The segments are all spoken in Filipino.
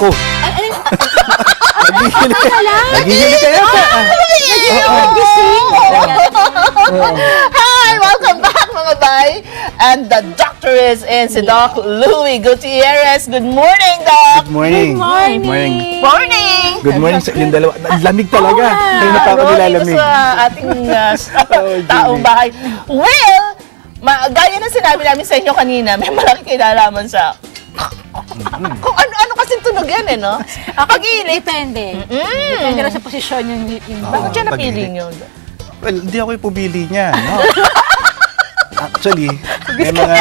Naku. Naghihilig kayo. Hi! Welcome back mga bay! And the doctor is in, si Doc Louie Gutierrez. Good morning, Doc! Good morning. Good morning. Good morning. Morning! Good morning sa inyong dalawa. Ang lamig talaga. Kayo na pa ako nilalamig. Dito sa ating taong bahay. Well, gaya na sinabi namin sa inyo kanina, may malaki kinalaman sa kung ano-ano kasing tunog yan eh, no? Pag-iinit. Depende. Depende rin sa posisyon yung Bakit siya napili pag-iinit. nyo? Well, hindi ako yung pumili niya. No? Actually, may mga...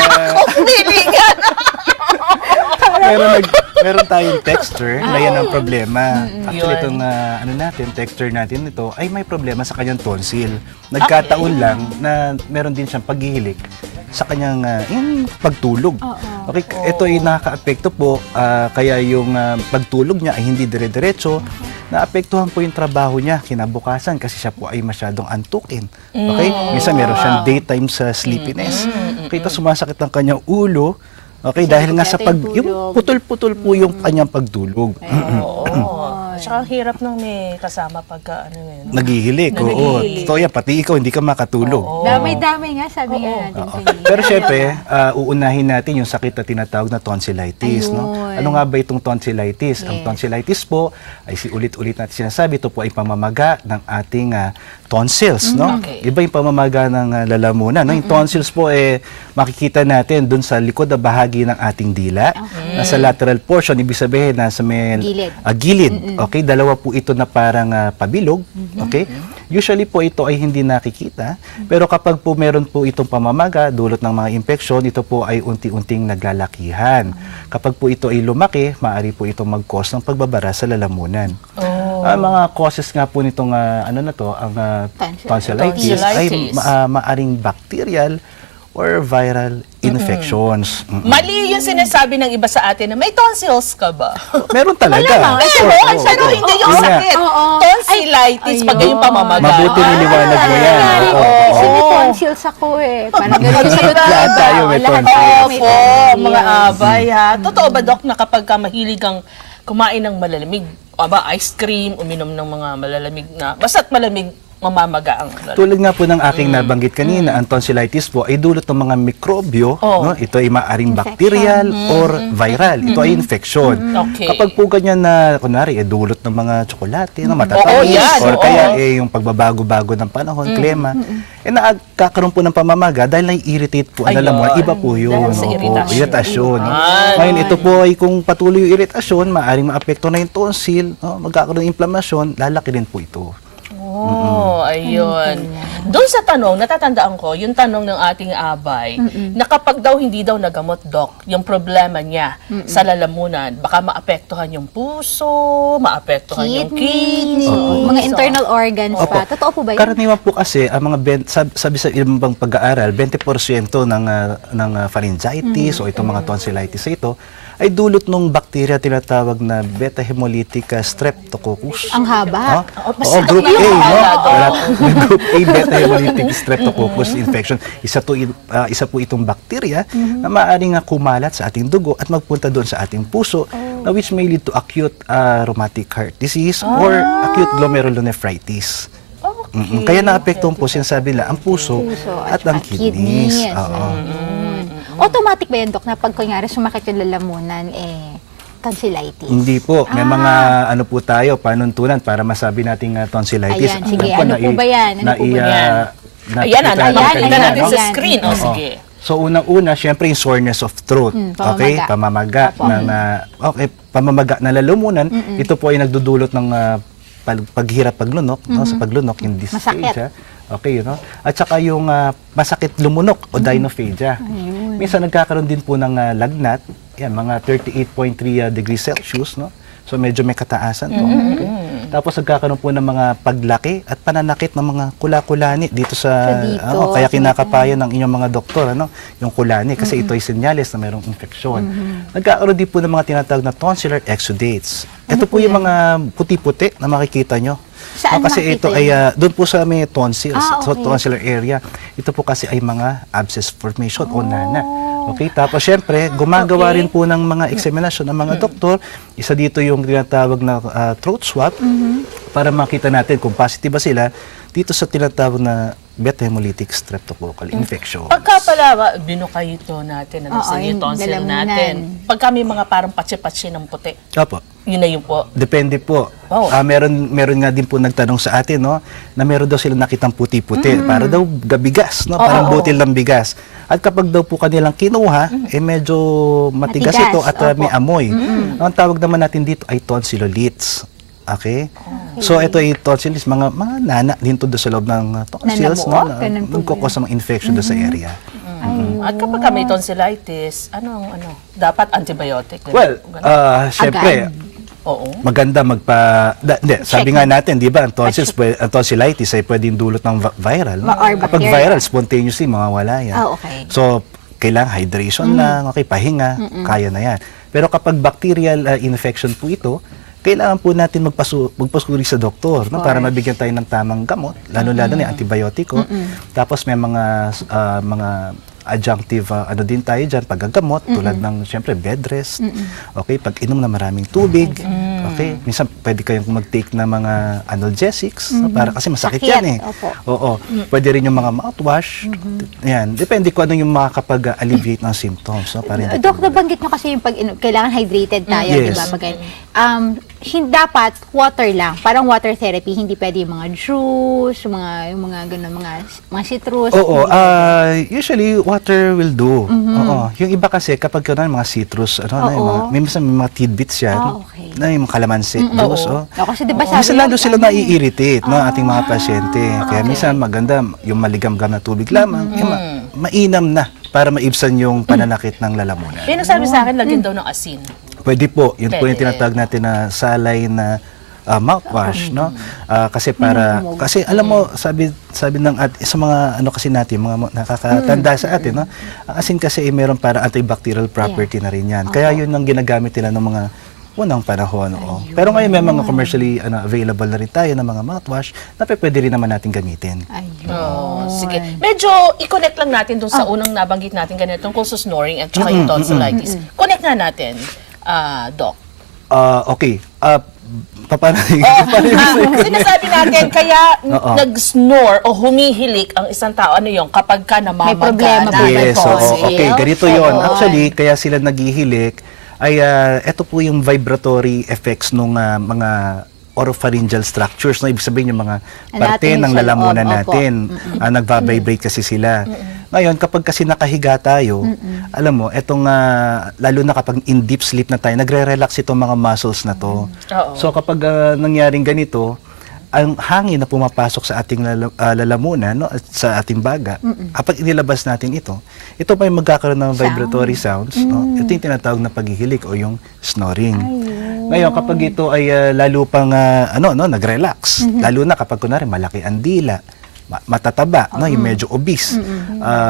Pumili ka na! meron tayong texture na yan ang problema. Actually, Yun. itong texture natin ito ay may problema sa kanyang tonsil. Nagkataon lang na meron din siyang paghihilik sa kanyang yung pagtulog. Okay, ito ay nakaka-apekto po kaya yung pagtulog niya ay hindi dire-diretso. Naapektuhan po yung trabaho niya kinabukasan kasi siya po ay masyadong antukin. Okay? Minsan meron siyang daytime sa sleepiness. Okay, tapos sumasakit ang kanyang ulo. Okay, dahil nga sa yung putol-putol po yung kanyang pagtulog. Oo. Tsaka ang hirap nang may kasama pagka ano yun. Naghihilik, oo. Totoo yan, pati ikaw hindi ka makatulog. Damay-damay nga, sabi nga natin kanina. Pero syempre, uunahin natin yung sakit na tinatawag na tonsillitis. No? Ano nga ba itong tonsillitis? Ang tonsillitis po, ay ulit-ulit natin sinasabi, ito po ay pamamaga ng ating tonsils. No? Okay. Iba yung pamamaga ng lalamunan. No? Yung tonsils po, makikita natin dun sa likod na bahagi ng ating dila. Nasa lateral portion, ibig sabihin, nasa may gilid. Okay, dalawa po ito na parang pabilog. Okay? Usually po ito ay hindi nakikita, pero kapag po meron po itong pamamaga, dulot ng mga infeksyon, ito po ay unti-unting naglalakihan. Kapag po ito ay lumaki, maaari po itong mag-cause ng pagbabara sa lalamunan. Ang mga causes nga po nitong ang tonsillitis ay maaring bacterial or viral infections. Mali yung sinasabi ng iba sa atin na may tonsils ka ba? Meron talaga. Pero hindi yung sakit. Tonsillitis pag yung pamamaga. Mabuti niliwanag mo yan. Kasi may tonsils ako eh. Parang gano'n sa Lahat tayo may tonsils. Opo, mga abay ha. Totoo ba, Doc, na kapag ka mahilig kang kumain ng malalamig, ice cream, uminom ng mga malalamig na, basta't malamig, mamamaga ang lalo. Tulad nga po ng aking nabanggit kanina, ang tonsillitis po ay dulot ng mga mikrobyo. No? Ito ay maaaring bacterial or viral. Ito ay infection. Okay. Kapag po ganyan na, kunwari, dulot ng mga tsokolate, na matatamis, yan, or kaya yung pagbabago-bago ng panahon, klema, nakakaroon po ng pamamaga dahil nai-irritate po ang lalamunan. Iba po yun. Dahil sa iritasyon. Iritasyon. Ngayon, ito po ay kung patuloy yung iritasyon, maaaring maapekto na yung tonsil, magkakaroon ng inflamasyon, lalaki rin po ito. Ayun. Doon sa tanong, natatandaan ko, yung tanong ng ating abay, na kapag daw hindi daw nagamot, Doc, yung problema niya sa lalamunan, baka maapektuhan yung puso, maapektuhan yung kidney. Mga internal organs pa. Totoo po ba yun? Karaniwan po kasi, ang mga sabi sa ibang pag-aaral, 20% ng pharyngitis o itong mga tonsillitis ito, ay dulot ng bakterya tinatawag na beta hemolytic streptococcus. Ang haba. Group A, no? Group A beta hemolytic streptococcus infection. Isa po itong bakterya na maaaring kumalat sa ating dugo at magpunta doon sa ating puso, na which may lead to acute rheumatic heart disease or acute glomerulonephritis. Kaya naapektuhan po, sinasabi nila, ang puso at ang kidneys. Automatic ba yan, Dok, na pag kunyari sumakit yung lalamunan, tonsillitis? Hindi po. May mga po tayo, panuntunan para masabi nating tonsillitis. Ayan, sige. Ano po ba yan? Ayan, nakikita natin Ayan. sa screen. O, sige. So, unang-una, syempre yung soreness of throat. Okay? Pamamaga. Pamamaga na lalamunan. Ito po ay nagdudulot ng paghirap paglunok. No? Sa paglunok, yung dysphagia. Okay, At saka yung masakit lumunok o dinophagia. Minsan nagkakaroon din po ng lagnat, yan, mga 38.3 degrees Celsius, no? So medyo may kataasan to. Okay? Tapos nagkakaroon po ng mga paglaki at pananakit ng mga kula-kulani dito sa kaya kinakapayan ng inyong mga doktor, yung kulani kasi ito ay senyales na mayroong infeksyon. Nagkakaroon din po ng mga tinatawag na tonsillar exudates. Ito po yung mga puti-puti na makikita nyo. Saan kasi makita ito ay doon po sa may tonsils, so tonsillar area. Ito po kasi ay mga abscess formation o nana. Okay, tapos syempre, gumagawa Okay. rin po ng mga examinasyon ng mga doktor. Isa dito yung tinatawag na throat swab para makita natin kung positive ba sila dito sa tinatawag na beta hemolytic streptococcal infection. Pagka pala, binukayito natin, Oo, yung yung tonsil lalamunan. natin. Pagka may mga parang patsi-patsi ng puti, Opo. yun na yun po. Depende po. Oh. Meron nga din po nagtanong sa atin, no, na meron daw sila nakitang puti-puti, para daw gabigas, no, parang butil ng bigas. At kapag daw po kanilang kinuha, medyo matigas Matigas, ito at opo. may amoy. Ang tawag naman natin dito ay tonsillitis. Okay? So ito ay tonsillitis, mga nana din to doon sa loob ng tonsils, Nanabuo? no, Ganun po nagkukos ng infection doon sa area. At kapag may tonsillitis, ano, dapat antibiotic. Well, Ganun. syempre, Oo. maganda hindi, sabi nga natin, di ba, ang tonsillitis ay pwedeng dulot ng viral. Or Kapag bacteria. viral, spontaneously, mawawala yan. Okay. So, kailangan hydration lang, okay, pahinga, kaya na yan. Pero kapag bacterial infection po ito, kailangan po natin magpasuri sa doktor, no, para mabigyan tayo ng tamang gamot, lalo-lalo na yung antibiotiko. Tapos may mga adjunctive din tayo dyan, paggagamot, tulad ng, syempre, bed rest, okay, pag-inom na maraming tubig, okay, minsan pwede kayong mag-take na mga analgesics, no, para kasi masakit Sakit, yan eh. opo. Oo, pwede rin yung mga mouthwash, yan, depende kung ano yung makakapag-alleviate ng symptoms, no, para hindi Dok, nabanggit nyo kasi yung kailangan hydrated tayo, Yes. di ba? Dapat water lang, parang water therapy, hindi pwede yung mga juice, yung mga ganun, mga citrus. Oo, usually water will do. Oo. Yung iba kasi kapag mga citrus, na yung mga, minsan may mga tidbits yan, Okay. na yung mga kalamansi, juice, Kasi di ba Minsan sabi lalo sila nai-irritate, no, ating mga pasyente. Kaya okay. minsan maganda yung maligam-gam na tubig lamang, yung mainam na para maibsan yung pananakit ng lalamunan. May nagsabi sa akin, lagyan daw ng asin. Pwede po, yun po yung Pwede. tinatawag natin na salay na mouthwash, no? Kasi kasi alam mo, sabi ng sa mga kasi natin, mga nakakatanda sa atin, no? Ang asin kasi meron para antibacterial property na rin yan. Kaya yun ang ginagamit nila ng mga unang panahon. Pero ngayon may mga commercially available na rin tayo ng mga mouthwash na pwede rin naman natin gamitin. Ayun. Oh, sige. Medyo i-connect lang natin dun sa unang nabanggit natin ganito tungkol sa snoring at saka yung tonsillitis. Connect nga natin, Doc. Okay. Paano Sinasabi natin, kaya Oo. nag-snore o humihilik ang isang tao, ano yung kapag ka namamaga May problema na po. may Yes, oo. tonsil. Okay, ganito yon. Actually, kaya sila naghihilik ay ito po yung vibratory effects ng mga oropharyngeal structures, no? Ibig sabihin yung mga parte Anatomy ng sa lalamunan loob, opo. natin. Nagva-vibrate kasi sila. Ngayon, kapag kasi nakahiga tayo, alam mo, etong lalo na kapag in deep sleep na tayo, nagre-relax itong mga muscles na to. Oo. So kapag nangyaring ganito, ang hangin na pumapasok sa ating lalamunan, no, at sa ating baga, kapag inilabas natin ito pa yung magkakaroon ng vibratory sounds, no? Ito yung tinatawag na paghihilik o yung snoring. Ngayon, kapag ito ay lalo pang nag-relax, lalo na kapag kunwari malaki ang dila, matataba, no, yung medyo obese,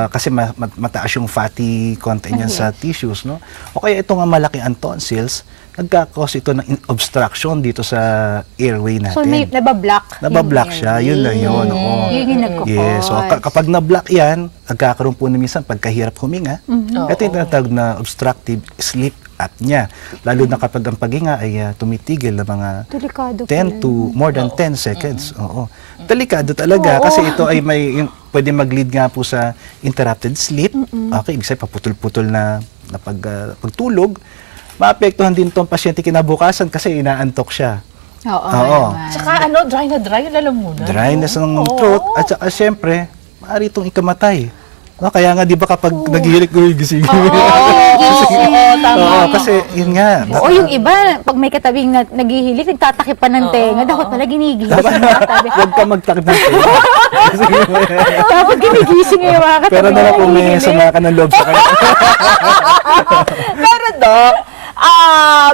kasi mataas yung fatty content niyan sa tissues, no? O kaya ito nga malaki ang tonsils, nagkakos ito ng obstruction dito sa airway natin. So, nabablock. Nabablock siya, yun na yun. Oo. Yun yung nagkukos. Yes, so kapag na-block yan, nagkakaroon po na minsan pagkahirap huminga. Ito yung tinatawag na obstructive sleep apnea. Lalo na kapag ang paghinga ay tumitigil na mga Delikado 10 to more than 10 seconds. Oo. Delikado talaga kasi ito ay pwede mag-lead nga po sa interrupted sleep. Okay, ibig sabihin paputol-putol na pagtulog. Maapektuhan din itong pasyente kinabukasan kasi inaantok siya. Oo. Oo. naman. Tsaka dry na dry yung lalamunan. Dryness ng throat at saka syempre, maaari itong ikamatay. No, kaya nga 'di ba kapag naghihilik gising. Tama. Oo, kasi yun nga. Oo, yung iba, pag may katabing naghihilik, nagtatakip pa ng tenga, dapat pala ginigising. Huwag ka magtakip ng tenga. Dapat ginigising yung mga katabi. Pero na lang kung may sama ka ng loob sa kanya. Pero Doc,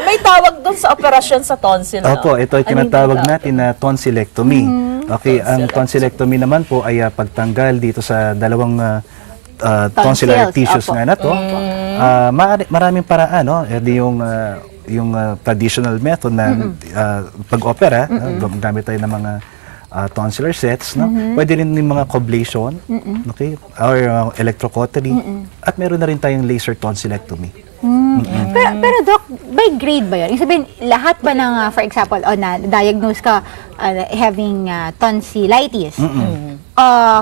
may tawag doon sa operasyon sa tonsil. no? Opo, ito ay Ano yung tinatawag tawag? natin na tonsillectomy. Okay, ang tonsillectomy naman po ay pagtanggal dito sa dalawang tonsillar Tonsils, tissues opo. nga na to. Maraming paraan, no? Edi yung traditional method na pag-opera, gamit tayo ng mga tonsillar sets, no? Pwede rin yung mga coblation, okay? Or electrocautery. At meron na rin tayong laser tonsillectomy. Pero Doc, by grade ba yun? Ibig sabihin, lahat ba ng, for example, na-diagnose ka having tonsillitis,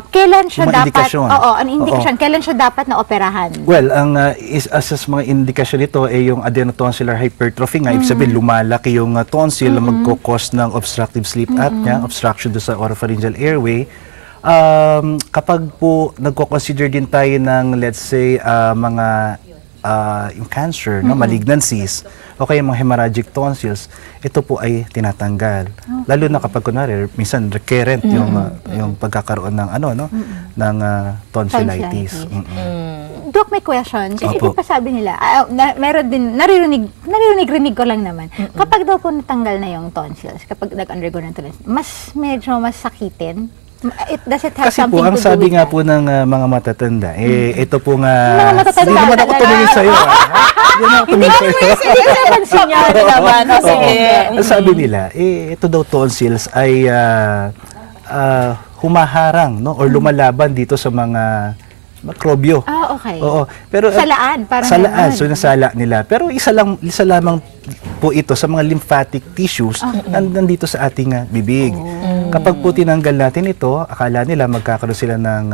kailan siya Mga dapat, indikasyon. ano indikasyon, kailan siya dapat na operahan? Well, ang as mga indikasyon nito ay yung adenotonsillar hypertrophy nga. Ibig sabihin, lumalaki yung tonsil na magkukos ng obstructive sleep apnea, obstruction do sa oropharyngeal airway. Kapag po nagko-consider din tayo ng, let's say, mga yung cancer, no, malignancies, o kaya mga hemorrhagic tonsils, ito po ay tinatanggal. Lalo na kapag kunwari, minsan recurrent yung pagkakaroon ng ng tonsillitis. Doc, may question. Kasi Opo. di pa sabi nila, meron din, naririnig ko lang naman, kapag daw po natanggal na yung tonsils, kapag nag-undergo ng tonsils, medyo mas sakitin. Does it have Kasi something po, ang to do sabi with nga that? po ng mga matatanda, ito po nga, Mga matatanda hindi naman ako talaga. tumingin sa'yo. Hindi naman ako tumingin sa'yo. Pansin niya naman. Sige. Ang sabi nila, ito daw tonsils ay humaharang, no, or lumalaban dito sa mga mikrobyo. Okay. Oo. Pero Salaan, parang salaan, ganun. so nasala nila. Pero isa lamang po ito sa mga lymphatic tissues nandito sa ating bibig. Kapag po tinanggal natin ito, akala nila magkakaroon sila ng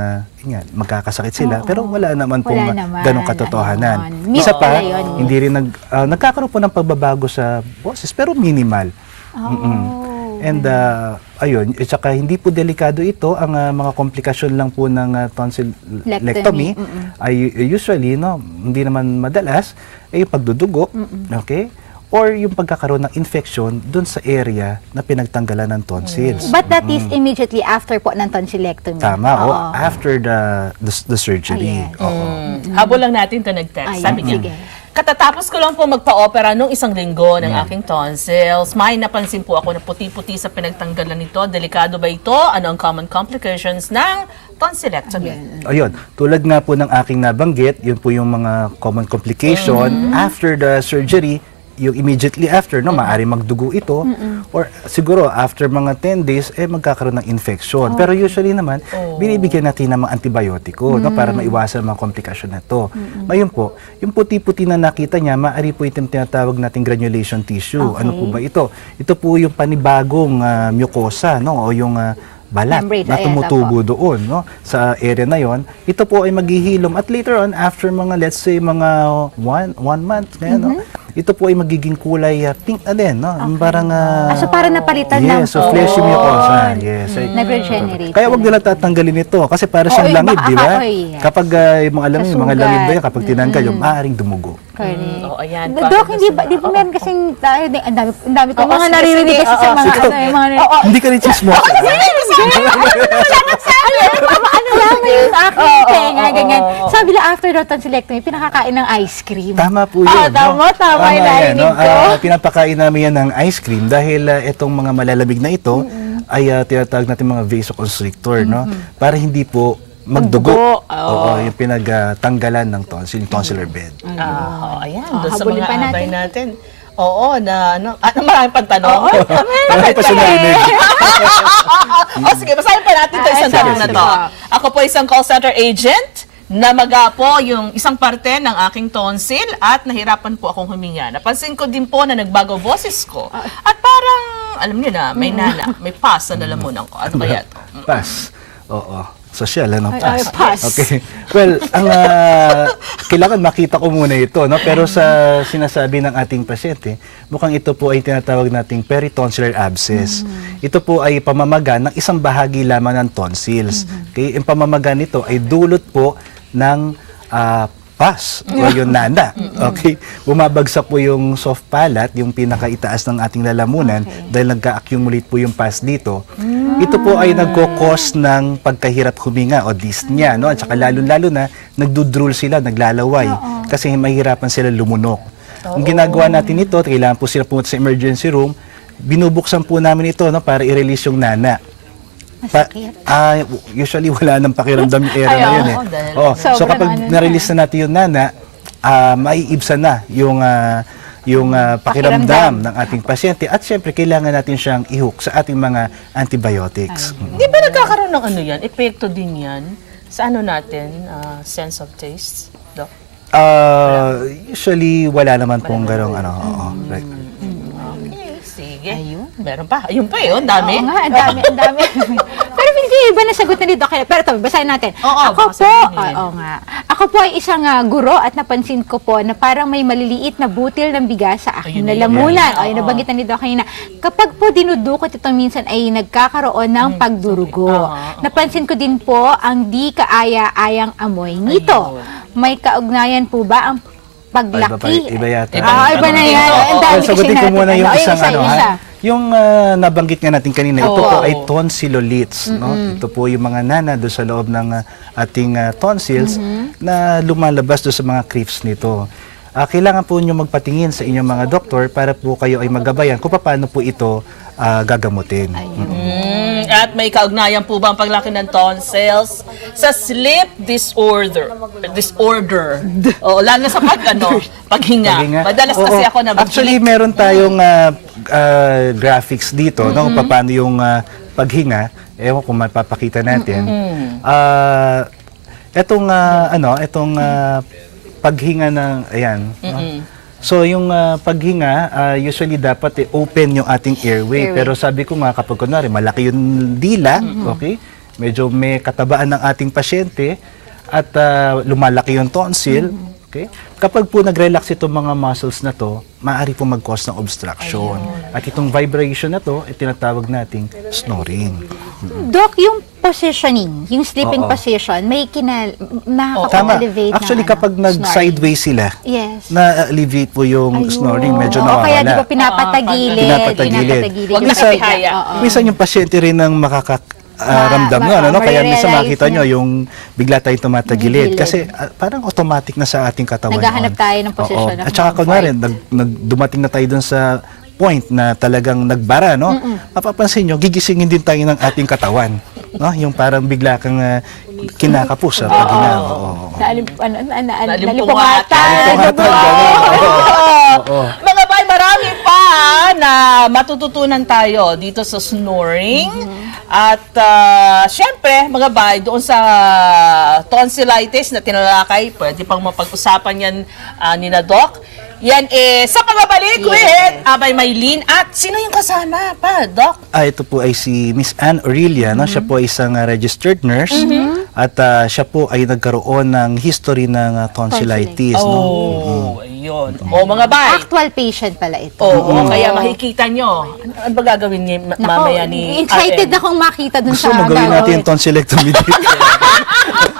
magkakasakit sila, pero wala naman po Wala naman. ganong katotohanan. Ayun. Isa Myth pa, pala yun. hindi rin nagkakaroon po ng pagbabago sa boses, pero minimal. And ayun, at saka hindi po delikado ito. Ang mga komplikasyon lang po ng tonsillectomy ay usually, no, hindi naman madalas, ay yung pagdudugo, okay? Or yung pagkakaroon ng infection dun sa area na pinagtanggalan ng tonsils. But that is immediately after po ng tonsillectomy. Tama, Oo. after the surgery. Ayan. Oo. Habol lang natin ito nag-text. Ayan, Sabi niya, sige. katatapos ko lang po magpa-opera nung isang linggo ng aking tonsils. May napansin po ako na puti-puti sa pinagtanggalan nito. Delikado ba ito? Ano ang common complications ng tonsillectomy? Ayun, tulad nga po ng aking nabanggit, yun po yung mga common complication after the surgery. Yung immediately after, no, maaari magdugo ito, or siguro after mga 10 days, magkakaroon ng infection. Pero usually naman, binibigyan natin ng mga antibiotiko, no, para maiwasan ang mga komplikasyon na ito. Ngayon po, yung puti-puti na nakita niya, maaari po itong tinatawag nating granulation tissue. Ano po ba ito? Ito po yung panibagong mucosa, no, o yung balat Membrane, na ayan, tumutubo doon, no, sa area na yon. Ito po ay maghihilom at later on, after mga, let's say, mga one month, ngayon, no, ito po ay magiging kulay pink na din, no? Parang So parang napalitan lang yes, so po. fleshy mucosa. Yes. Nag-regenerate. Kaya wag nila tatanggalin ito kasi para siyang Oo, langid, baka di ba? yes. Kapag yung mga alam Sa niyo, mga sugat. langid ba yan kapag tinanggal yung maaaring dumugo. Correct. Oo, ayan. Doc, hindi ba meron kasing tayo, ang dami ko Oo, mga sige, naririnig sige, kasi sa oo, mga, sige. yung mga, Hindi ka rin chismosa. ano lang yung aking tenga, ganyan. Sabi lang, after daw tonsillectomy, pinakakain ng ice cream. Tama po yun. Tama yung yan, narinig ko. Pinapakain namin yan ng ice cream dahil itong mga malalamig na ito ay tinatawag natin mga vasoconstrictor, no? Para hindi po magdugo. Oo, yung pinagtanggalan ng tonsil, yung tonsillar bed. Ayan, doon sa habulin mga pa abay natin. natin. Oo, maraming pang tanong. Marami pa siya narinig. Sige, basahin pa natin ito isang sige, tanong na sige. to. Ako po isang call center agent. Namaga po yung isang parte ng aking tonsil at nahirapan po akong huminga. Napansin ko din po na nagbago boses ko. At parang, alam niyo na, may nana, may pus na nalamunan ko. Ano kaya ito? Pass. Oo. Social, ano? Ay, pass. Okay. Well, ang kailangan makita ko muna ito, no? Pero sa sinasabi ng ating pasyente, mukhang ito po ay tinatawag nating peritonsillar abscess. Ito po ay pamamaga ng isang bahagi lamang ng tonsils. Okay? Yung pamamaga nito ay dulot po ng pus o yung nana. Okay? Bumabagsak po yung soft palate, yung pinakaitaas ng ating lalamunan dahil nagka-accumulate po yung pus dito. Ito po ay nagko-cause ng pagkahirap huminga o dyspnea, no? At saka lalo-lalo na nagdudrool sila, naglalaway kasi mahirapan sila lumunok. Ang ginagawa natin ito, kailangan po sila pumunta sa emergency room, binubuksan po namin ito, no, para i-release yung nana. Masakit. Usually wala nang pakiramdam yung era Ay, na yun eh. oo, dahil So sobrang kapag ano na. na-release na natin yung nana, maiibsan na yung pakiramdam ng ating pasyente at syempre kailangan natin siyang i-hook sa ating mga antibiotics. Di ba nagkakaroon ng ano yan? Epekto din yan sa ano natin, sense of taste, Doc? Usually wala naman pong ganong ano. Oo, right. Okay, sige. Meron pa. Ayun pa yun, dami. Oo nga, ang dami, ang dami. Pero hindi iba na sagot na ni Doc. Pero ito, basahin natin. Oo, Ako baka po, sabihin. oo nga. Ako po ay isang guro at napansin ko po na parang may maliliit na butil ng bigas sa aking Ayun na yun. lalamunan. Oo. Ay, nabanggit na ni Doc kanina. Kapag po dinudukot ito minsan ay nagkakaroon ng pagdurugo. Oo. Napansin ko din po ang di kaaya-ayang amoy nito. May kaugnayan po ba ang paglaki? Iba yata. Iba na yan. Ang dami kasi Sagutin ko natin. muna yung Ay, isang ano, isa. yung nabanggit nga natin kanina, ito po ay tonsillitis, no? Ito po yung mga nana doon sa loob ng ating tonsils na lumalabas doon sa mga creeps nito. Kailangan po nyo magpatingin sa inyong mga doktor para po kayo ay magabayan kung paano po ito gagamutin. At may kaugnayan po ba ang paglaki ng tonsils sa sleep disorder? Oo, lalo na sa paghinga. Madalas kasi ako na Actually, meron tayong graphics dito, no, kung paano yung paghinga. Ewan kung mapapakita natin. Etong paghinga ng, ayan. No? So, yung paghinga, usually dapat open yung ating airway. Pero sabi ko nga, kapag kunwari, malaki yung dila, okay? Medyo may katabaan ng ating pasyente at lumalaki yung tonsil, okay? Kapag po nag-relax itong mga muscles na to, maaari po mag-cause ng obstruction. At itong vibration na to, tinatawag nating snoring. Doc, yung positioning, yung sleeping Oo. position, may Tama. nakaka-elevate Actually, ng kapag snoring. nag-sideways sila, Yes. na-alleviate po yung Ayun. snoring. Medyo Oo, kaya di ba nawawala. pinapatagilid? Pinapatagilid. Huwag Yung na sakit. kapihaya. Oo. Minsan yung pasyente rin ang ramdam nun, ano? Kaya minsan ma-realize makita nyo niya. yung bigla tayong tumatagilid. Gilid. Kasi parang automatic na sa ating katawan. Naghahanap yun. tayo ng posisyon Oo. ng At saka kunwari, dumating na tayo dun sa point na talagang nagbara, no? Mapapansin nyo, gigisingin din tayo ng ating katawan. No? Yung parang bigla kang kinakapos sa paghinga. Oo. Nalimpungatan. Oo. Mga bay, marami pa na matututunan tayo dito sa snoring. At syempre, mga bay, doon sa tonsillitis na tinalakay, pwede pang mapag-usapan yan ni na Doc. Yan sa pagbabalik with Abay Maylin. At sino yung kasama pa, Doc? Ito po ay si Miss Anne Aurelia, no? Siya po ay isang registered nurse at siya po ay nagkaroon ng history ng tonsillitis, no? Oh, ayun. O mga bay. Actual patient pala ito. Oo, kaya makikita nyo. Ano ba gagawin ni mamaya ni excited RM? akong makita dun Gusto sa mo gawin natin yung tonsillectomy dito?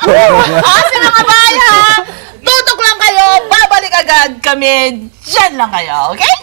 Sa mga bay, ha? Tutok lang kayo. Babalik agad kami. Diyan lang kayo, okay?